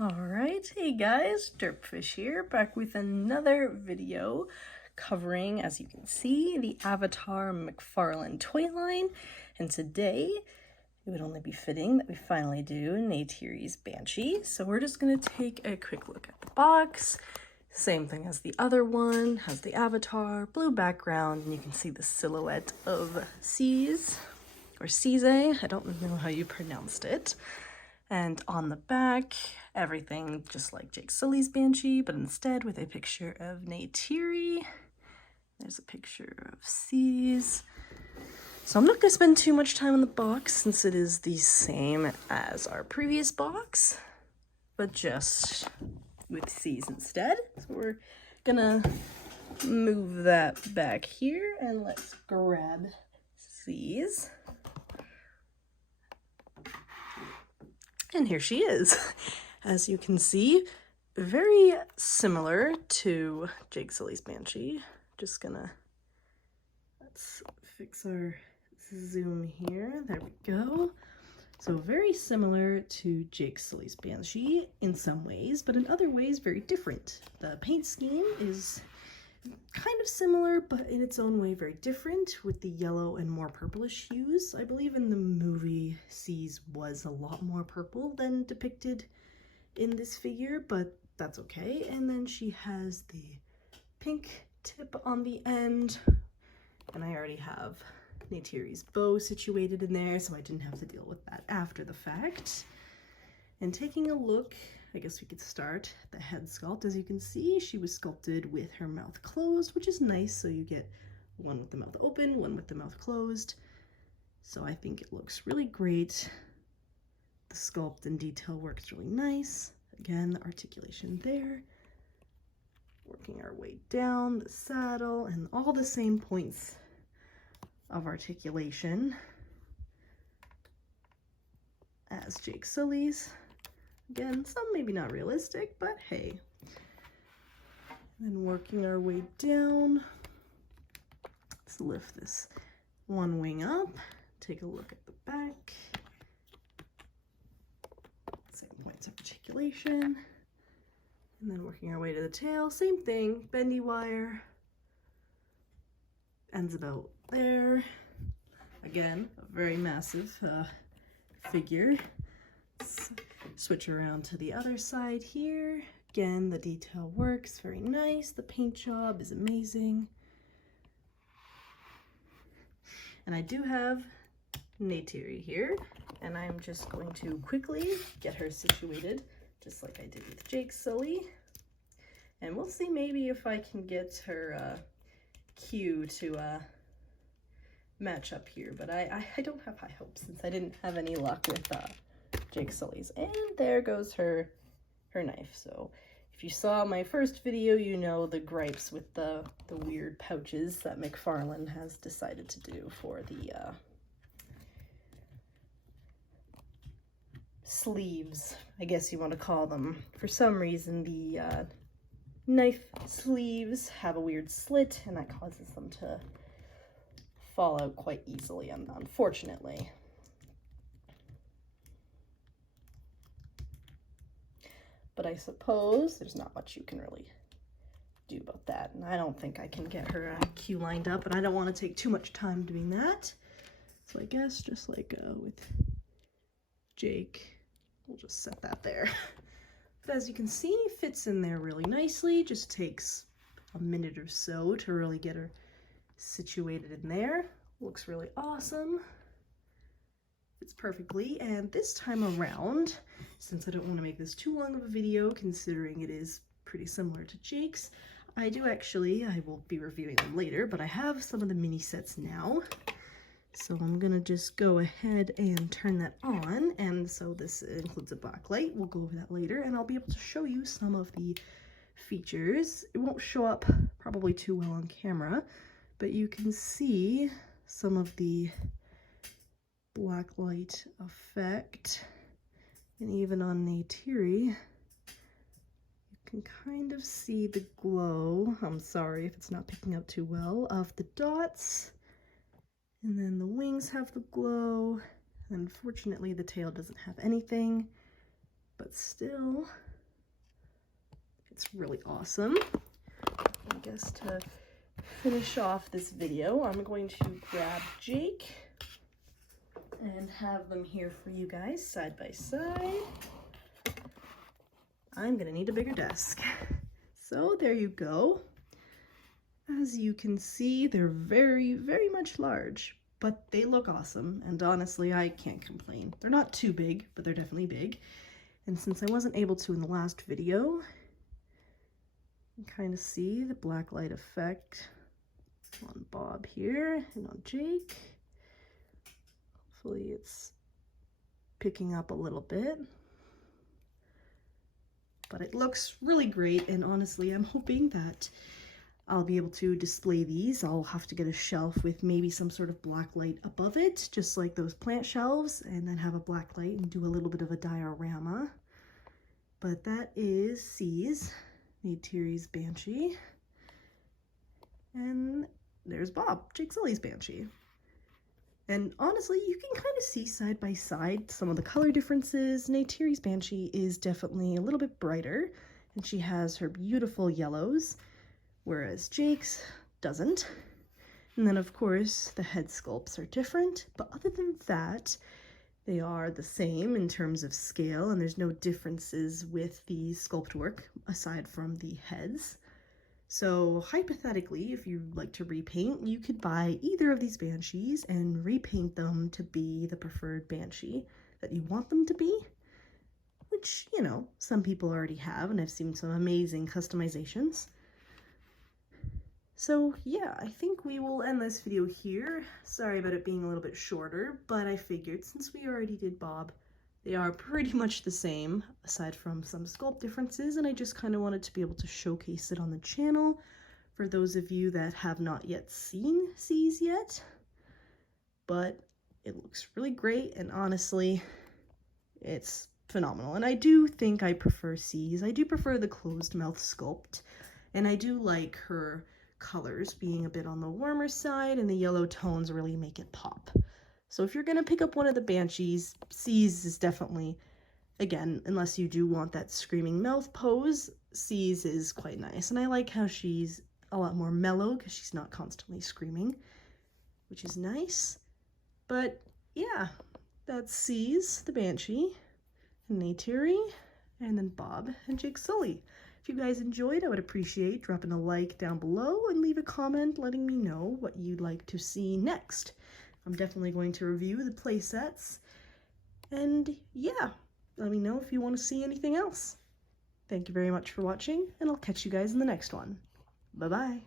Alright, hey guys, Derpfish here, back with another video covering, as you can see, the Avatar McFarlane toy line. And today, it would only be fitting that we finally do Neytiri's Banshee. So we're just going to take a quick look at the box. Same thing as the other one, has the Avatar, blue background, and you can see the silhouette of Seze, or Seze, I don't know how you pronounced it. And on the back, everything just like Jake Sully's Banshee, but instead with a picture of Neytiri. There's a picture of Seze. So I'm not going to spend too much time on the box since it is the same as our previous box, but just with Seze instead. So we're gonna move that back here and let's grab Seze. And here she is. As you can see, very similar to Jake Sully's Banshee. Just gonna, let's fix our zoom here. There we go. So very similar to Jake Sully's Banshee in some ways, but in other ways very different. The paint scheme is kind of similar, but in its own way very different, with the yellow and more purplish hues. I believe in the movie Seze was a lot more purple than depicted in this figure, but that's okay. And then she has the pink tip on the end, and I already have Neytiri's bow situated in there, so I didn't have to deal with that after the fact. And taking a look, I guess we could start the head sculpt. As you can see, she was sculpted with her mouth closed, which is nice. So you get one with the mouth open, one with the mouth closed. So I think it looks really great. The sculpt and detail works really nice. Again, the articulation there. Working our way down the saddle and all the same points of articulation as Jake Sully's. Again, some maybe not realistic, but hey. And then working our way down, let's lift this one wing up, take a look at the back. Same points of articulation. And then working our way to the tail, same thing, bendy wire. Ends about there. Again, a very massive figure. Let's switch around to the other side here. Again, the detail works very nice. The paint job is amazing. And I do have Neytiri here, and I'm just going to quickly get her situated, just like I did with Jake Sully. And we'll see maybe if I can get her cue to match up here, but I don't have high hopes since I didn't have any luck with Jake Sully's. And there goes her knife. So if you saw my first video, you know the gripes with the weird pouches that McFarlane has decided to do for the sleeves, I guess you want to call them. For some reason, the knife sleeves have a weird slit, and that causes them to fall out quite easily, unfortunately. But I suppose there's not much you can really do about that, and I don't think I can get her cue lined up, and I don't want to take too much time doing that. So I guess just like with Jake, we'll just set that there. But as you can see, fits in there really nicely. Just takes a minute or so to really get her situated in there. Looks really awesome. Fits perfectly. And this time around, since I don't want to make this too long of a video, considering it is pretty similar to Jake's, I will be reviewing them later, but I have some of the mini sets now. So I'm gonna just go ahead and turn that on, and so this includes a backlight. We'll go over that later, and I'll be able to show you some of the features. It won't show up probably too well on camera, but you can see some of the black light effect, and even on Neytiri, you can kind of see the glow. I'm sorry if it's not picking up too well, of the dots. And then the wings have the glow. Unfortunately, the tail doesn't have anything, but still, it's really awesome. I guess to finish off this video, I'm going to grab Jake and have them here for you guys side by side. I'm gonna need a bigger desk. So there you go. As you can see, they're very, very much large, but they look awesome, and honestly, I can't complain. They're not too big, but they're definitely big. And since I wasn't able to in the last video, you kind of see the black light effect on Bob here and on Jake. Hopefully it's picking up a little bit. But it looks really great, and honestly, I'm hoping that I'll be able to display these. I'll have to get a shelf with maybe some sort of black light above it, just like those plant shelves, and then have a black light and do a little bit of a diorama. But that is Seze, Neytiri's Banshee. And there's Bob, Jake Sully's Banshee. And honestly, you can kind of see side by side some of the color differences. Neytiri's Banshee is definitely a little bit brighter, and she has her beautiful yellows, whereas Jake's doesn't. And then of course the head sculpts are different, but other than that, they are the same in terms of scale, and there's no differences with the sculpt work aside from the heads. So hypothetically, if you like to repaint, you could buy either of these Banshees and repaint them to be the preferred Banshee that you want them to be, which, you know, some people already have, and I've seen some amazing customizations. So yeah, I think we will end this video here. Sorry about it being a little bit shorter, but I figured since we already did Bob, they are pretty much the same, aside from some sculpt differences, and I just kind of wanted to be able to showcase it on the channel for those of you that have not yet seen Seze yet. But it looks really great, and honestly, it's phenomenal. And I do think I prefer Seze. I do prefer the closed mouth sculpt, and I do like her colors being a bit on the warmer side, and the yellow tones really make it pop. So if you're gonna pick up one of the Banshees, Seze is definitely, again, unless you do want that screaming mouth pose, Seze is quite nice. And I like how she's a lot more mellow because she's not constantly screaming, which is nice. But yeah, that's Seze, the Banshee, and Neytiri, and then Bob and Jake Sully. If you guys enjoyed, I would appreciate dropping a like down below and leave a comment letting me know what you'd like to see next. I'm definitely going to review the play sets, and yeah, let me know if you want to see anything else. Thank you very much for watching, and I'll catch you guys in the next one. Bye-bye.